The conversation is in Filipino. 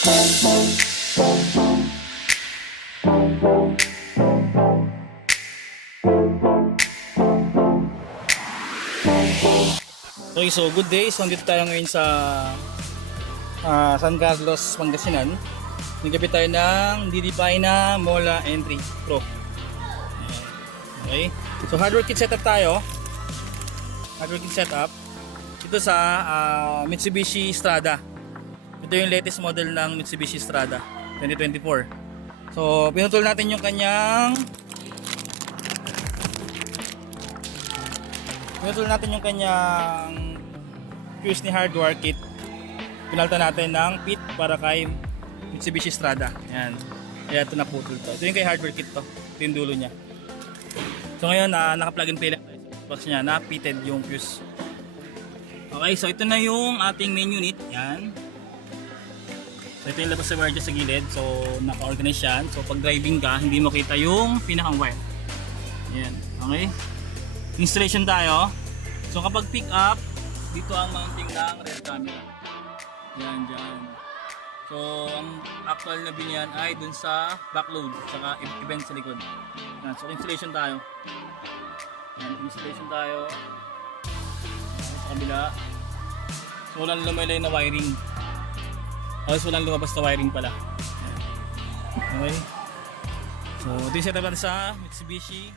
Okay, so good day. So nandito tayo ngayon sa San Carlos, Pangasinan. Nagkabit tayo ng DD-PI na Mola N3 Pro. Okay, so hardware kit setup tayo. Hardware kit setup. Ito sa Mitsubishi Strada. Ito yung latest model ng Mitsubishi Strada 2024. So pinutol natin yung kanyang fuse ni hardware kit. Pinalta natin ng pit para kay Mitsubishi Strada. Ayan. Kaya ito naputol to. Ito yung kay hardware kit to. Ito yung dulo niya. So ngayon naka-plug and play lang tayo sa box niya na pitted yung fuse. Okay, so ito na yung ating main unit. Yan. So ito yung labas sa wire dyan sa gilid. So naka-organize yan. So pag driving ka, hindi mo kita yung pinakang wire. Yan. Okay. Installation tayo. So kapag pick up, dito ang mounting ng rear camera. Yan dyan. So ang actual na binyan ay dun sa backload saka event sa likod. Yan. So installation tayo. Yan. Installation tayo sa kabila. So walang lumalay na wiring. Tapos walang lumabas na wiring pala. Yan. Okay. So ito yung setup natin sa Mitsubishi